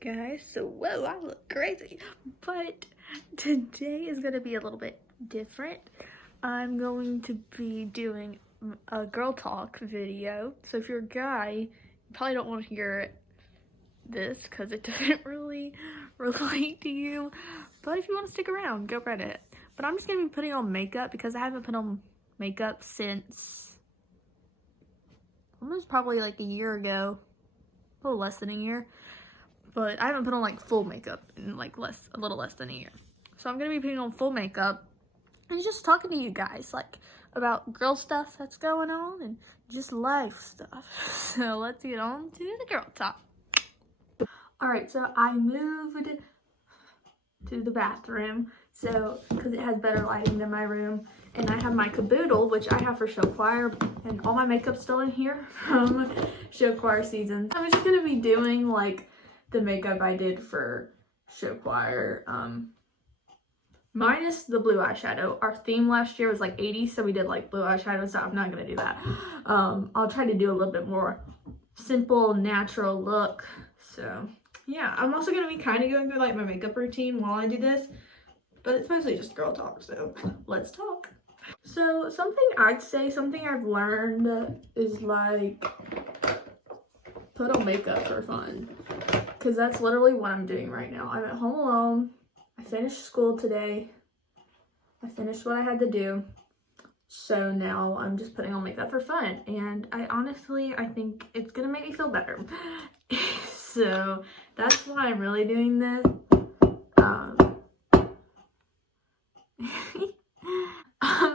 Guys, so whoa, I look crazy, but today is gonna be a little bit different. I'm going to be doing a girl talk video, so if you're a guy, you probably don't want to hear this because it doesn't really relate to you, but if you want to stick around, go right ahead. But I'm just gonna be putting on makeup because I haven't put on makeup since almost probably like a year ago, a little less than a year. But I haven't put on like full makeup in like a little less than a year. So I'm gonna be putting on full makeup and just talking to you guys like about girl stuff that's going on and just life stuff. So let's get on to the girl talk. Alright, so I moved to the bathroom because it has better lighting than my room, and I have my caboodle, which I have for show choir, and all my makeup's still in here from show choir season. I'm just gonna be doing like the makeup I did for show choir, minus the blue eyeshadow. Our theme last year was like 80s, so we did like blue eyeshadow, so I'm not gonna do that. I'll try to do a little bit more simple, natural look. So yeah, I'm also gonna be kind of going through like my makeup routine while I do this, but it's mostly just girl talk, so let's talk. So something I've learned is like put on makeup for fun, because that's literally what I'm doing right now. I'm at home alone. I finished school today. I finished what I had to do. So now I'm just putting on makeup for fun. And I think it's gonna make me feel better. So that's why I'm really doing this. I'm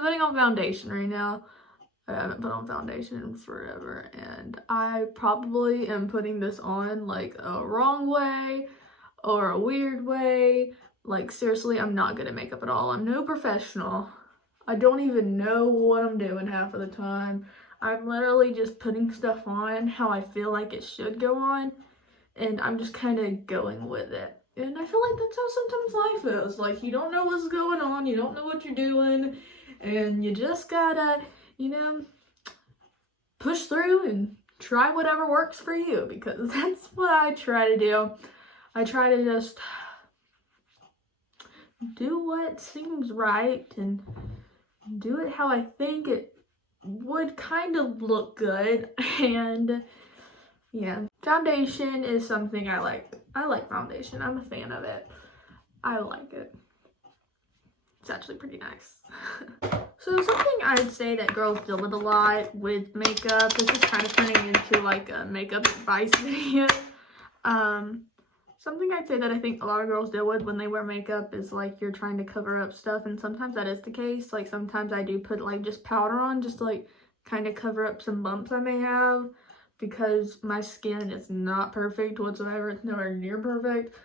putting on foundation right now. I haven't put on foundation in forever, and I probably am putting this on like a wrong way or a weird way. Like seriously, I'm not good at makeup at all. I'm no professional. I don't even know what I'm doing half of the time. I'm literally just putting stuff on how I feel like it should go on, and I'm just kind of going with it. And I feel like that's how sometimes life is. Like, you don't know what's going on, you don't know what you're doing, and you just gotta, push through and try whatever works for you, because that's what I try to do. I try to just do what seems right and do it how I think it would kind of look good. And yeah, foundation is something I like. I like foundation. I'm a fan of it. I like it. It's actually pretty nice. So something I'd say that girls deal with a lot with makeup, this is kind of turning into like a makeup advice video. Something I'd say that I think a lot of girls deal with when they wear makeup is like you're trying to cover up stuff, and sometimes that is the case. Like sometimes I do put like just powder on just to like kind of cover up some bumps I may have, because my skin is not perfect whatsoever. It's nowhere near perfect.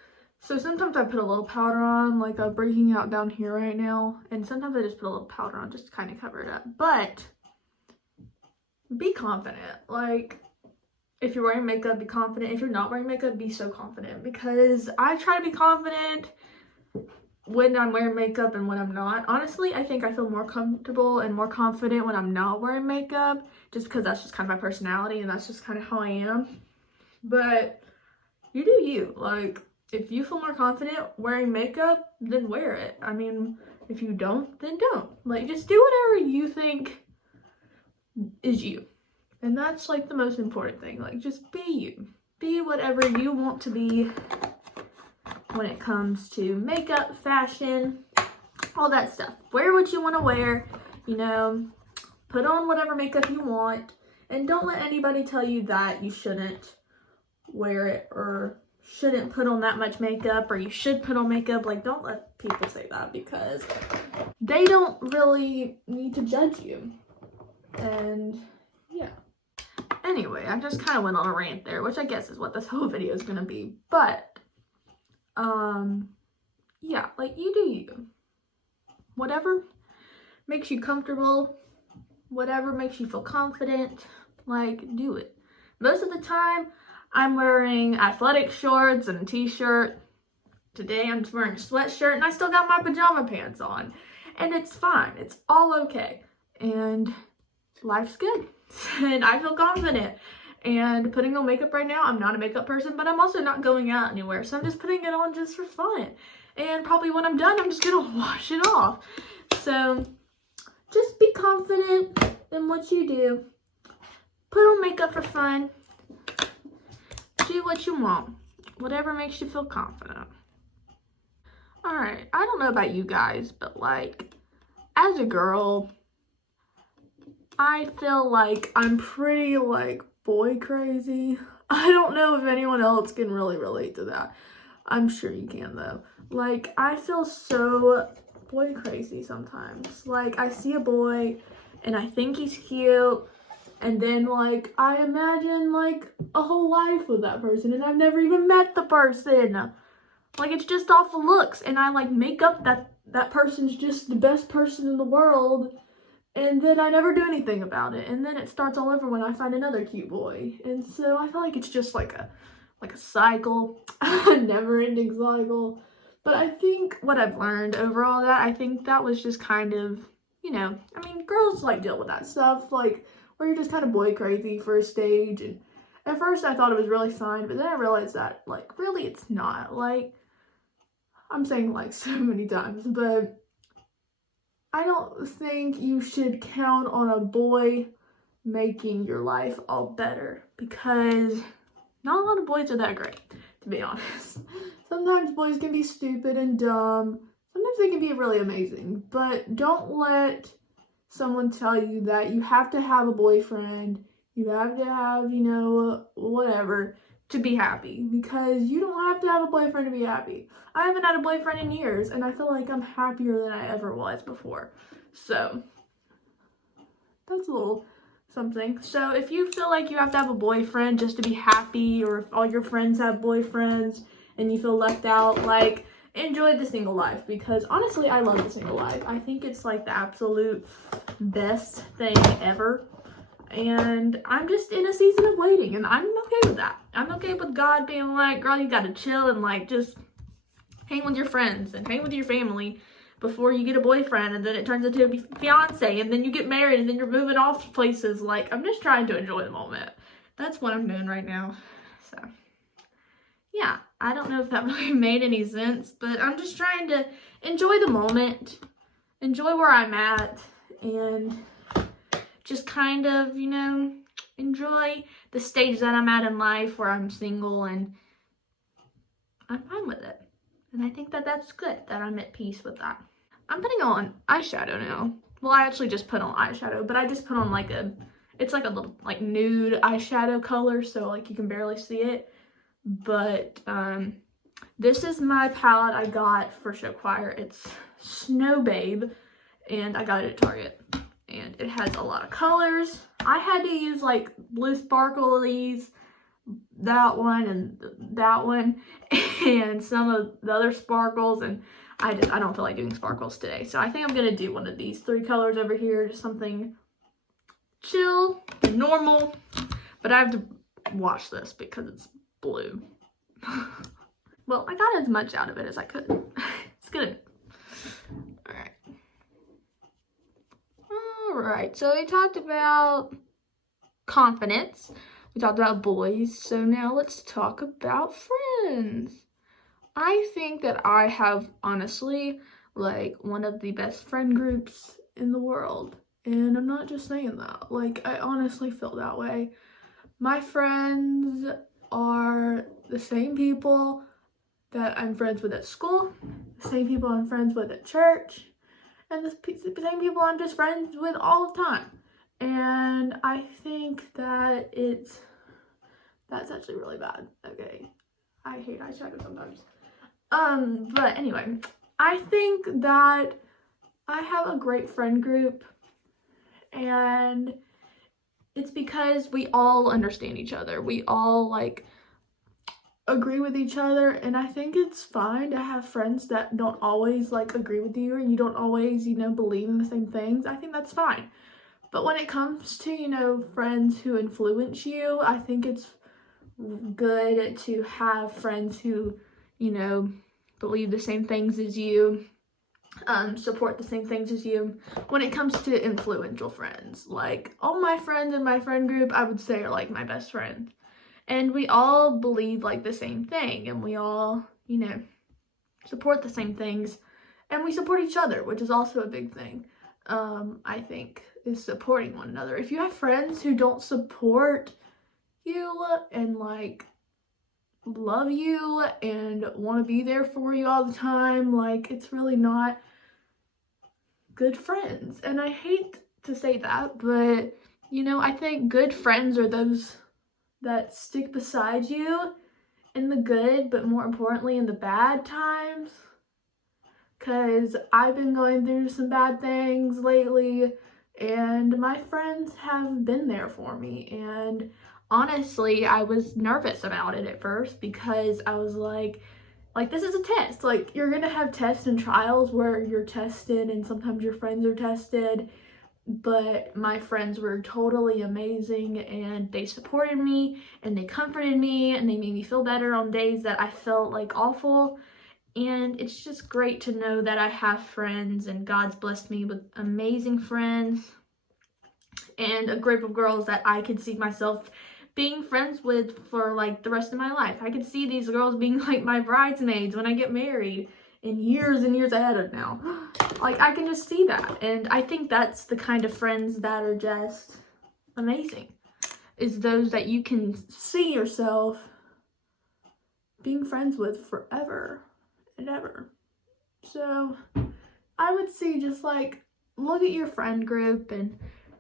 So sometimes I put a little powder on, like I'm breaking out down here right now, and sometimes I just put a little powder on just to kind of cover it up. But be confident. Like, if you're wearing makeup, be confident. If you're not wearing makeup, be so confident, because I try to be confident when I'm wearing makeup and when I'm not. Honestly, I think I feel more comfortable and more confident when I'm not wearing makeup, just because that's just kind of my personality and that's just kind of how I am. But you do you. Like, if you feel more confident wearing makeup, then wear it. I mean, if you don't, then don't. Like, just do whatever you think is you. And that's like the most important thing. Like, just be you. Be whatever you want to be when it comes to makeup, fashion, all that stuff. Wear what you want to wear, put on whatever makeup you want, and don't let anybody tell you that you shouldn't wear it or shouldn't put on that much makeup, or you should put on makeup. Like, don't let people say that, because they don't really need to judge you. And yeah. Anyway, I just kind of went on a rant there, which I guess is what this whole video is gonna be. But yeah, like, you do you. Whatever makes you comfortable, whatever makes you feel confident, like, do it. Most of the time I'm wearing athletic shorts and a t-shirt. Today I'm just wearing a sweatshirt and I still got my pajama pants on. And it's fine. It's all okay. And life's good. And I feel confident. and putting on makeup right now. I'm not a makeup person, but I'm also not going out anywhere, so I'm just putting it on just for fun. And probably when I'm done, I'm just gonna wash it off. So just be confident in what you do. Put on makeup for fun. Do what you want. Whatever makes you feel confident. Alright, I don't know about you guys, but like, as a girl, I feel like I'm pretty like boy crazy. I don't know if anyone else can really relate to that. I'm sure you can though. Like, I feel so boy crazy sometimes. Like, I see a boy and I think he's cute, and then like I imagine like a whole life with that person, and I've never even met the person. Like, it's just off the looks, and I like make up that person's just the best person in the world, and then I never do anything about it, and then it starts all over when I find another cute boy. And so I feel like it's just like a cycle, a never-ending cycle. But I think what I've learned over all that, I think that was just kind of, you know, I mean, girls like deal with that stuff, like where you're just kind of boy crazy for a stage. And at first I thought it was really fun, but then I realized that like really it's not. Like, I'm saying like so many times, but I don't think you should count on a boy making your life all better, because not a lot of boys are that great, to be honest. Sometimes boys can be stupid and dumb. Sometimes they can be really amazing, but don't let someone tell you that you have to have a boyfriend, you have to have, you know, whatever, to be happy, because you don't have to have a boyfriend to be happy. I haven't had a boyfriend in years, and I feel like I'm happier than I ever was before. So that's a little something. So if you feel like you have to have a boyfriend just to be happy, or if all your friends have boyfriends and you feel left out, like, enjoy the single life, because honestly I love the single life. I think it's like the absolute best thing ever. And I'm just in a season of waiting, and I'm okay with that. I'm okay with God being like, girl, you gotta chill and like just hang with your friends and hang with your family before you get a boyfriend, and then it turns into a fiance, and then you get married, and then you're moving off places. Like, I'm just trying to enjoy the moment. That's what I'm doing right now. So yeah, I don't know if that really made any sense, but I'm just trying to enjoy the moment, enjoy where I'm at, and just kind of, you know, enjoy the stage that I'm at in life where I'm single, and I'm fine with it. And I think that that's good, that I'm at peace with that. I'm putting on eyeshadow now. Well, I actually just put on eyeshadow, but I just put on like it's like a little like nude eyeshadow color, so like you can barely see it. But this is my palette I got for Show Choir. It's Snow Babe, and I got it at Target. And it has a lot of colors. I had to use like blue sparklies, that one and that one, and some of the other sparkles, and I don't feel like doing sparkles today. So I think I'm gonna do one of these 3 colors over here, just something chill and normal. But I have to wash this because it's blue. Well, I got as much out of it as I could. It's good. Alright, so we talked about confidence. We talked about boys. So now let's talk about friends. I think that I have, honestly, like, one of the best friend groups in the world. And I'm not just saying that. Like, I honestly feel that way. My friends are the same people that I'm friends with at school, the same people I'm friends with at church, and the same people I'm just friends with all the time. And I think that that's actually really bad. Okay, I hate eyeshadow sometimes. But anyway, I think that I have a great friend group, and it's because we all understand each other. We all like agree with each other, and I think it's fine to have friends that don't always like agree with you, or you don't always, you know, believe in the same things. I think that's fine. But when it comes to, you know, friends who influence you, I think it's good to have friends who, you know, believe the same things as you, support the same things as you. When it comes to influential friends, like all my friends in my friend group, I would say are like my best friends. And we all believe like the same thing, and we all, you know, support the same things, and we support each other, which is also a big thing. I think is supporting one another. If you have friends who don't support you and like love you and want to be there for you all the time, like it's really not good friends. And I hate to say that, but you know, I think good friends are those that stick beside you in the good, but more importantly in the bad times. Because I've been going through some bad things lately, and my friends have been there for me. And honestly, I was nervous about it at first, because I was like this is a test. Like, you're gonna have tests and trials where you're tested, and sometimes your friends are tested. But my friends were totally amazing, and they supported me, and they comforted me, and they made me feel better on days that I felt like awful. And it's just great to know that I have friends, and God's blessed me with amazing friends and a group of girls that I could see myself being friends with for like the rest of my life. I could see these girls being like my bridesmaids when I get married, and years ahead of now. Like, I can just see that, and I think that's the kind of friends that are just amazing, is those that you can see yourself being friends with forever and ever. So I would say just like look at your friend group and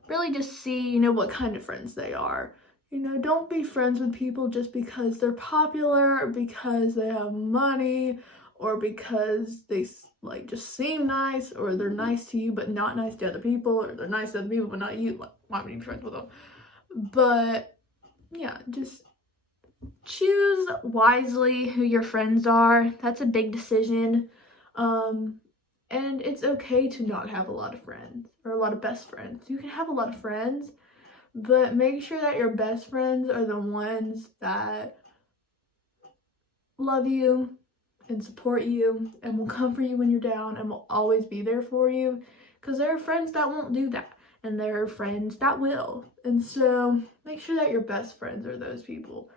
really just see, you know, what kind of friends they are. You know, don't be friends with people just because they're popular, or because they have money, or because they like just seem nice, or they're nice to you but not nice to other people, or they're nice to other people but not you. Like, why would you be friends with them? But yeah, just choose wisely who your friends are. That's a big decision. And it's okay to not have a lot of friends, or a lot of best friends. You can have a lot of friends, but make sure that your best friends are the ones that love you and support you and will comfort you when you're down and will always be there for you. Because there are friends that won't do that, and there are friends that will. And so make sure that your best friends are those people.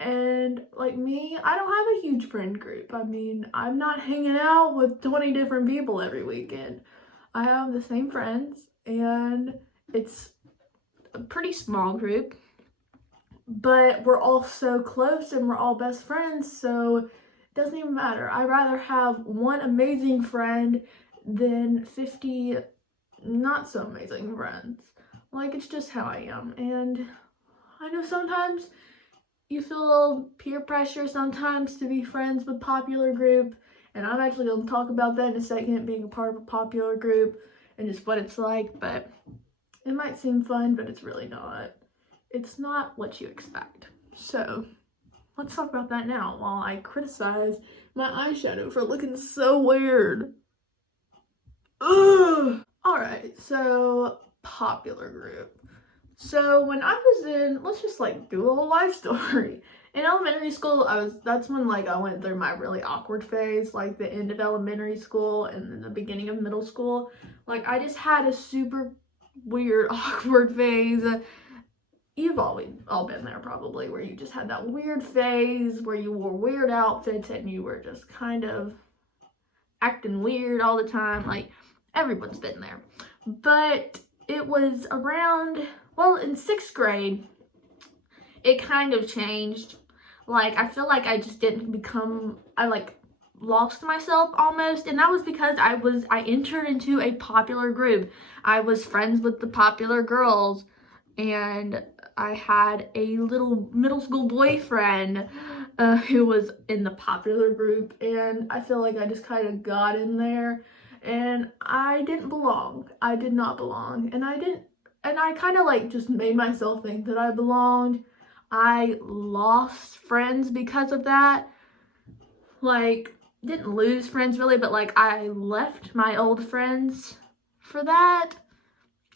And like me, I don't have a huge friend group. I mean, I'm not hanging out with 20 different people every weekend. I have the same friends, and it's a pretty small group, but we're all so close and we're all best friends, so it doesn't even matter. I'd rather have one amazing friend than 50 not so amazing friends. Like, it's just how I am. And I know sometimes you feel peer pressure sometimes to be friends with popular group, and I'm actually going to talk about that in a second, being a part of a popular group and just what it's like. But it might seem fun, but it's really not. It's not what you expect. So let's talk about that now while I criticize my eyeshadow for looking so weird. Ugh. Alright, so popular group. So when I was in, let's just like do a little life story. In elementary school, that's when like I went through my really awkward phase, like the end of elementary school and then the beginning of middle school. Like, I just had a super weird, awkward phase. You've all been there probably, where you just had that weird phase where you wore weird outfits and you were just kind of acting weird all the time. Like, everyone's been there. But it was around, well, in 6th grade, it kind of changed. Like, I feel like I just didn't become, I like lost myself almost, and that was because I entered into a popular group. I was friends with the popular girls, and I had a little middle school boyfriend who was in the popular group, and I feel like I just kind of got in there, and I didn't belong. I did not belong, and I kind of like just made myself think that I belonged. I lost friends because of that. Like, didn't lose friends really, but like I left my old friends for that.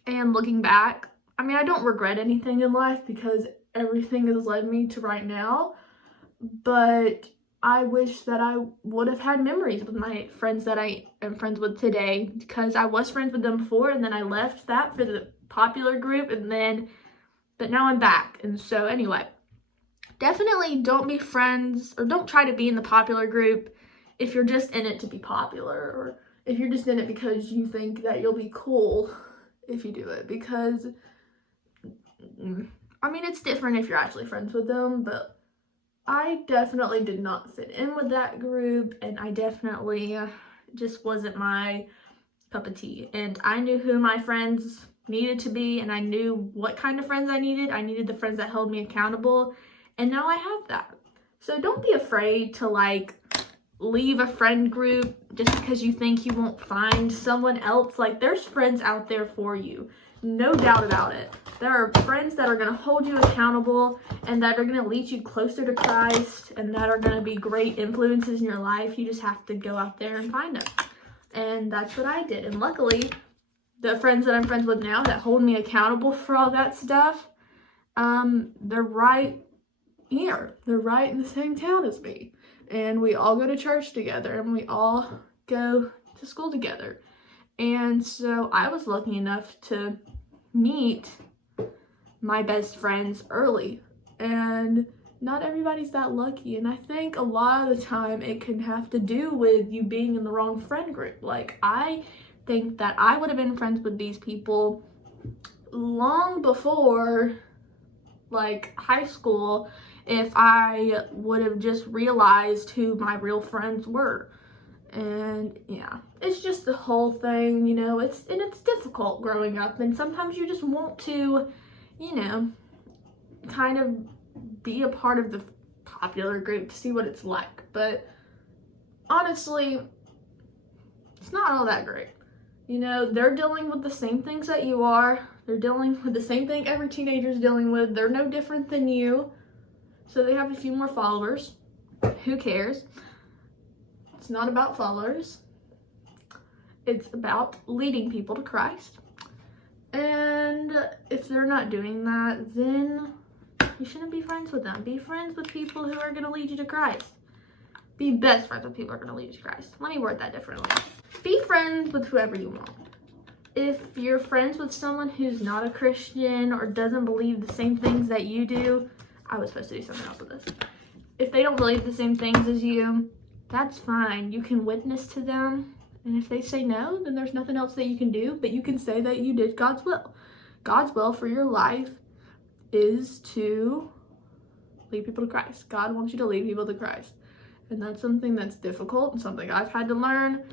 And looking back, I mean, I don't regret anything in life because everything has led me to right now. But I wish that I would have had memories with my friends that I am friends with today, because I was friends with them before and then I left that for the popular group, but now I'm back. And so anyway, definitely don't be friends, or don't try to be in the popular group if you're just in it to be popular, or if you're just in it because you think that you'll be cool if you do it, because I mean, it's different if you're actually friends with them, but I definitely did not fit in with that group, and I definitely just wasn't my cup of tea. And I knew who my friends needed to be, and I knew what kind of friends I needed. I needed the friends that held me accountable, and now I have that. So don't be afraid to like leave a friend group just because you think you won't find someone else. Like, there's friends out there for you, no doubt about it. There are friends that are going to hold you accountable and that are going to lead you closer to Christ and that are going to be great influences in your life. You just have to go out there and find them. And that's what I did. And luckily, the friends that I'm friends with now that hold me accountable for all that stuff, they're right here. They're right in the same town as me. And we all go to church together and we all go to school together. And so I was lucky enough to meet my best friends early, and not everybody's that lucky. And I think a lot of the time it can have to do with you being in the wrong friend group. Like, I think that I would have been friends with these people long before like high school if I would have just realized who my real friends were. And yeah, it's just the whole thing, you know, it's difficult growing up, and sometimes you just want to, you know, kind of be a part of the popular group to see what it's like. But honestly, it's not all that great. You know, they're dealing with the same things that you are. They're dealing with the same thing every teenager's dealing with. They're no different than you. So they have a few more followers. Who cares? It's not about followers. It's about leading people to Christ. And if they're not doing that, then you shouldn't be friends with them. Be friends with people who are going to lead you to Christ. Be best friends with people who are going to lead you to Christ. Let me word that differently. Be friends with whoever you want. If you're friends with someone who's not a Christian or doesn't believe the same things that you do, I was supposed to do something else with this. If they don't believe the same things as you, that's fine. You can witness to them. And if they say no, then there's nothing else that you can do, but you can say that you did God's will. God's will for your life is to lead people to Christ. God wants you to lead people to Christ. And that's something that's difficult and something I've had to learn.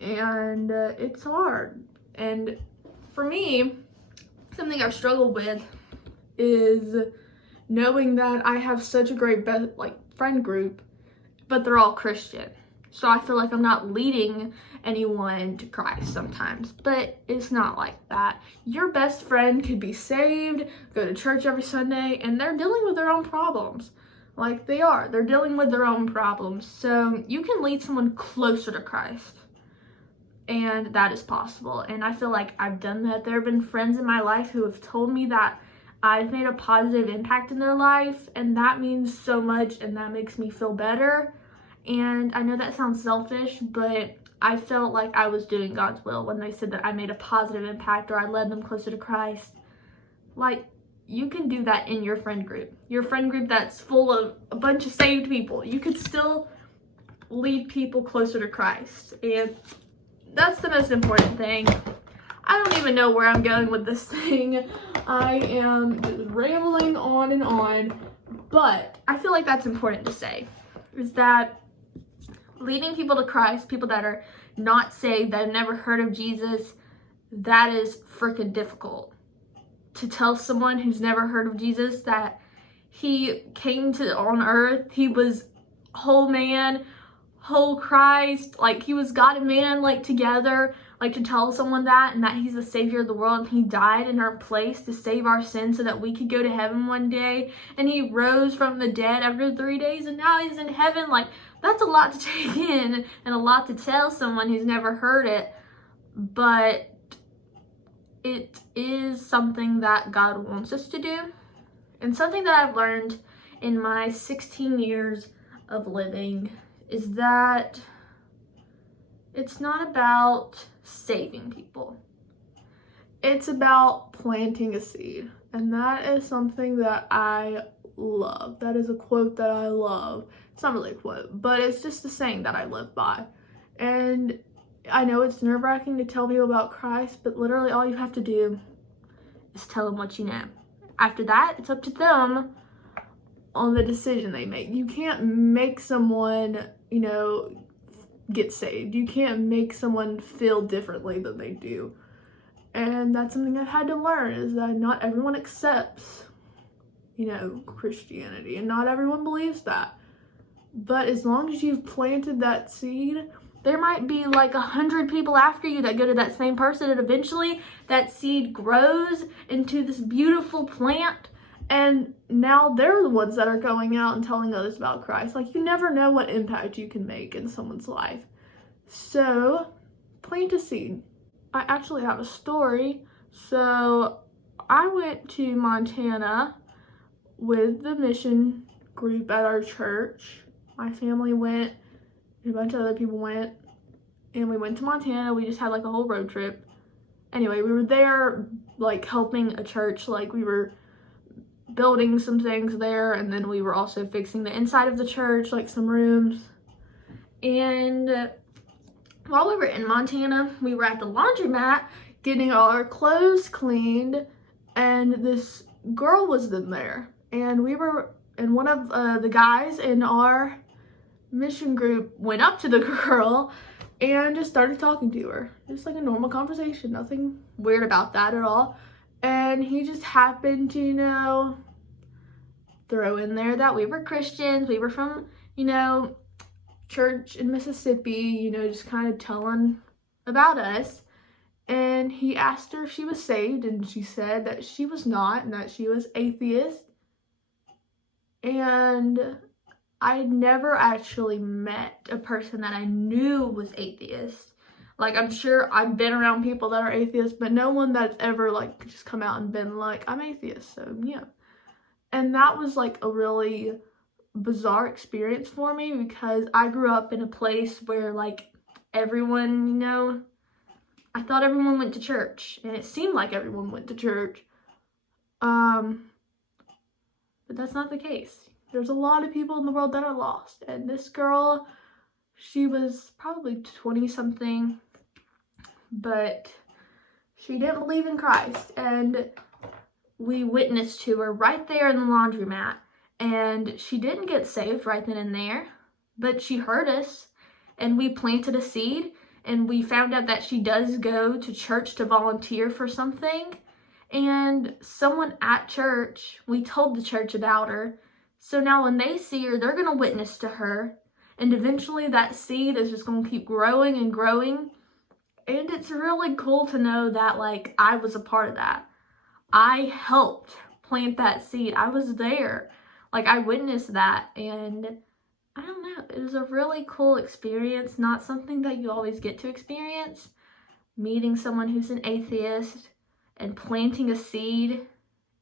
And it's hard. And for me, something I've struggled with is knowing that I have such a great friend group, but they're all Christian. So I feel like I'm not leading anyone to Christ sometimes, but it's not like that. Your best friend could be saved, go to church every Sunday, and they're dealing with their own problems. Like, they are. They're dealing with their own problems. So you can lead someone closer to Christ, and that is possible. And I feel like I've done that. There have been friends in my life who have told me that I've made a positive impact in their life, and that means so much, and that makes me feel better. And I know that sounds selfish, but I felt like I was doing God's will when they said that I made a positive impact or I led them closer to Christ. Like, you can do that in your friend group. Your friend group that's full of a bunch of saved people. You could still lead people closer to Christ. And that's the most important thing. I don't even know where I'm going with this thing. I am just rambling on and on. But I feel like that's important to say. Is that leading people to Christ, people that are not saved, that have never heard of Jesus, that is freaking difficult. To tell someone who's never heard of Jesus that he came on earth, he was whole man, whole Christ, like he was God and man, like together, like to tell someone that, and that he's the savior of the world, and he died in our place to save our sins so that we could go to heaven one day, and he rose from the dead after 3 days, and now he's in heaven. Like, that's a lot to take in and a lot to tell someone who's never heard it, but it is something that God wants us to do, and something that I've learned in my 16 years of living is that it's not about saving people. It's about planting a seed. And that is something that I love. That is a quote that I love. It's not really a quote, but it's just a saying that I live by. And I know it's nerve-wracking to tell people about Christ, but literally all you have to do is tell them what you know. After that, it's up to them on the decision they make. You can't make someone, get saved. You can't make someone feel differently than they do. And that's something I've had to learn, is that not everyone accepts, Christianity, and not everyone believes that. But as long as you've planted that seed, there might be like 100 people after you that go to that same person, and eventually that seed grows into this beautiful plant, and now they're the ones that are going out and telling others about Christ. Like, you never know what impact you can make in someone's life. So, plant a seed. I actually have a story. So, I went to Montana with the mission group at our church. My family went, and a bunch of other people went, and we went to Montana. We just had like a whole road trip. Anyway, we were there like helping a church, like we were building some things there, and then we were also fixing the inside of the church, like some rooms. And while we were in Montana, we were at the laundromat getting all our clothes cleaned, and this girl was in there, and one of the guys in our mission group went up to the girl and just started talking to her. Just like a normal conversation, nothing weird about that at all. And he just happened to, throw in there that we were Christians. We were from, church in Mississippi, just kind of telling about us. And he asked her if she was saved, and she said that she was not, and that she was atheist. And I never actually met a person that I knew was atheist. Like, I'm sure I've been around people that are atheists, but no one that's ever, like, just come out and been like, I'm atheist, so, yeah. And that was, like, a really bizarre experience for me, because I grew up in a place where, like, everyone, I thought everyone went to church, and it seemed like everyone went to church. But that's not the case. There's a lot of people in the world that are lost, and this girl, she was probably 20-something, but she didn't believe in Christ, and we witnessed to her right there in the laundromat, and she didn't get saved right then and there, but she heard us, and we planted a seed, and we found out that she does go to church to volunteer for something, and someone at church, we told the church about her. So now when they see her, they're going to witness to her. And eventually that seed is just going to keep growing and growing. And it's really cool to know that, like, I was a part of that. I helped plant that seed. I was there. Like, I witnessed that. And I don't know. It was a really cool experience. Not something that you always get to experience. Meeting someone who's an atheist and planting a seed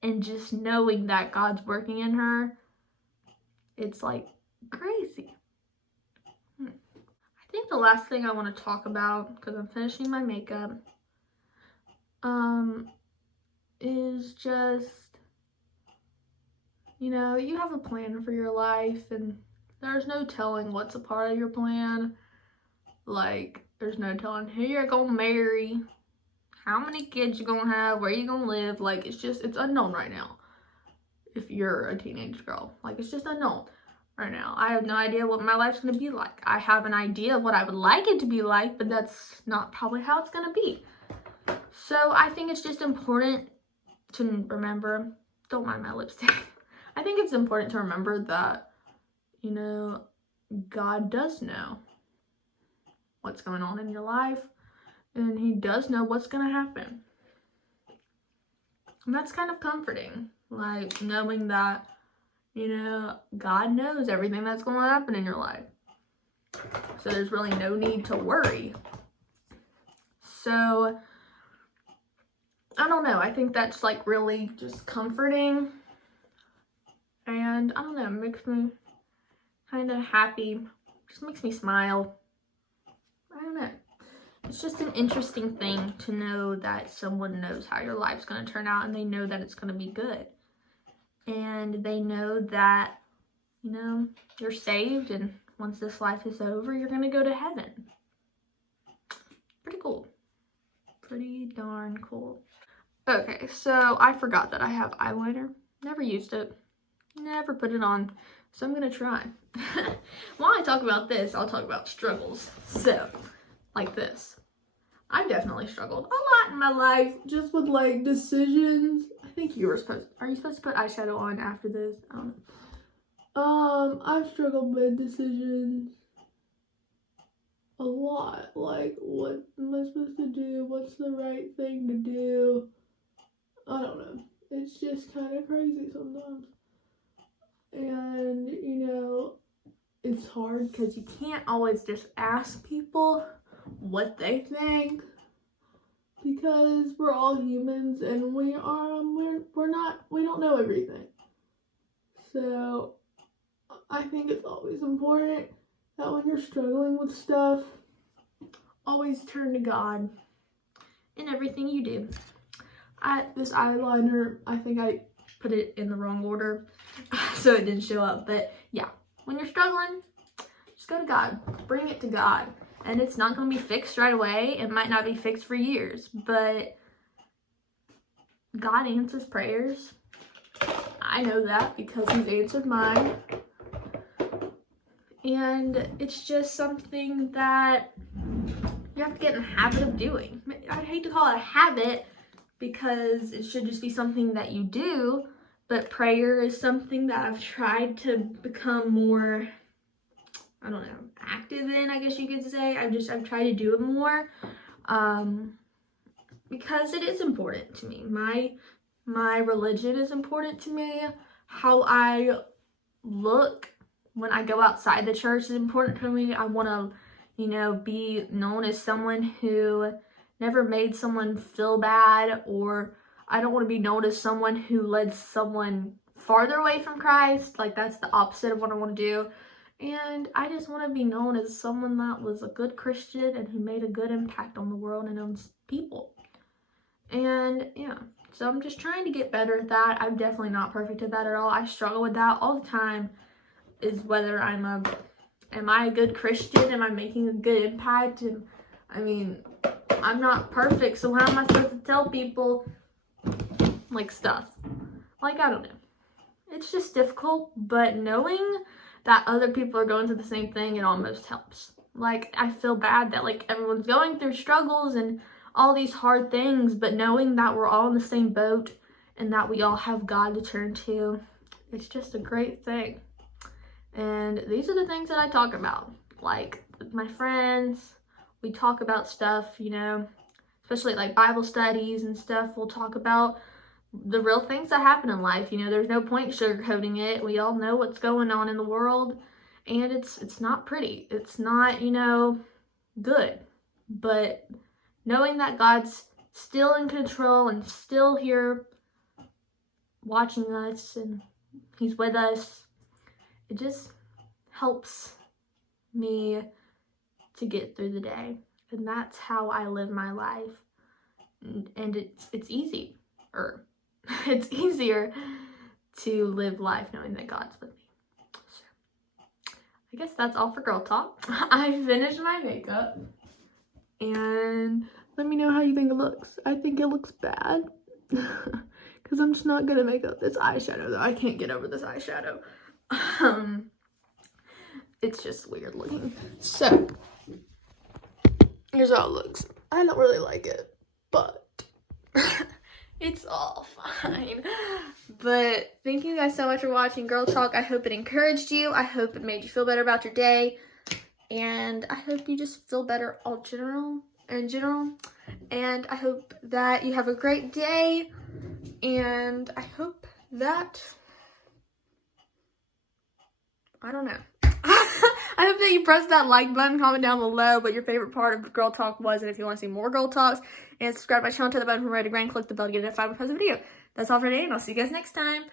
and just knowing that God's working in her. It's like crazy. I think the last thing I want to talk about, because I'm finishing my makeup, is just, you have a plan for your life, and there's no telling what's a part of your plan. Like, there's no telling who you're gonna marry, how many kids you're gonna have, where you're gonna live. Like, it's unknown right now. If you're a teenage girl, like, it's just unknown right now. I have no idea what my life's gonna be like. I have an idea of what I would like it to be like, but that's not probably how it's gonna be. So I think it's just important to remember, don't mind my lipstick. I think it's important to remember that, God does know what's going on in your life, and he does know what's gonna happen. And that's kind of comforting. Like, knowing that, God knows everything that's going to happen in your life. So there's really no need to worry. So, I don't know. I think that's, like, really just comforting. And, I don't know, it makes me kind of happy. Just makes me smile. I don't know. It's just an interesting thing to know that someone knows how your life's going to turn out, and they know that it's going to be good. And they know that, you know, you're saved, and once this life is over, you're going to go to heaven. Pretty cool. Pretty darn cool. Okay, so I forgot that I have eyeliner. Never used it. Never put it on. So I'm going to try. While I talk about this, I'll talk about struggles. So, like this. I've definitely struggled a lot in my life just with like decisions. I think you were supposed to, are you supposed to put eyeshadow on after this? I don't know. I've struggled with decisions a lot. Like, what am I supposed to do? What's the right thing to do? I don't know. It's just kind of crazy sometimes. And, you know, it's hard because you can't always just ask people what they think, because we're all humans and we don't know everything. So I think it's always important that when you're struggling with stuff, always turn to God in everything you do. This eyeliner, I think I put it in the wrong order, so it didn't show up. But yeah, when you're struggling, just go to God. Bring it to God. And it's not going to be fixed right away. It might not be fixed for years, but God answers prayers. I know that because He's answered mine. And it's just something that you have to get in the habit of doing. I hate to call it a habit because it should just be something that you do, but prayer is something that I've tried to become more, I don't know, active in, I guess you could say. I've tried to do it more because it is important to me. My religion is important to me. How I look when I go outside the church is important to me. I want to, you know, be known as someone who never made someone feel bad, or I don't want to be known as someone who led someone farther away from Christ. Like, that's the opposite of what I want to do. And I just want to be known as someone that was a good Christian and who made a good impact on the world and on people. And yeah, so I'm just trying to get better at that. I'm definitely not perfect at that at all. I struggle with that all the time, is whether am I a good Christian? Am I making a good impact? And I mean, I'm not perfect, so how am I supposed to tell people like stuff? Like, I don't know. It's just difficult, but knowing that other people are going through the same thing, it almost helps. Like, I feel bad that like everyone's going through struggles and all these hard things, but knowing that we're all in the same boat and that we all have God to turn to, it's just a great thing. And these are the things that I talk about. Like, with my friends, we talk about stuff, you know, especially like Bible studies and stuff. We'll talk about the real things that happen in life. You know, there's no point sugarcoating it. We all know what's going on in the world, and it's not pretty. It's not, you know, good. But knowing that God's still in control and still here watching us and He's with us, it just helps me to get through the day. And that's how I live my life. And it's easy, or it's easier to live life knowing that God's with me. So I guess that's all for girl talk. I finished my makeup, and let me know how you think it looks. I think it looks bad because I'm just not good at makeup. This eyeshadow though, I can't get over this eyeshadow. It's just weird looking. So here's how it looks. I don't really like it, but it's all fine. But thank you guys so much for watching Girl Talk. I hope it encouraged you. I hope it made you feel better about your day. And I hope you just feel better in general. And I hope that you have a great day. And I hope that, I don't know. I hope that you press that like button, comment down below what your favorite part of Girl Talk was, and if you want to see more Girl Talks, and subscribe to my channel, tap the button from right to grand, click the bell to get notified when I post a video. That's all for today, and I'll see you guys next time.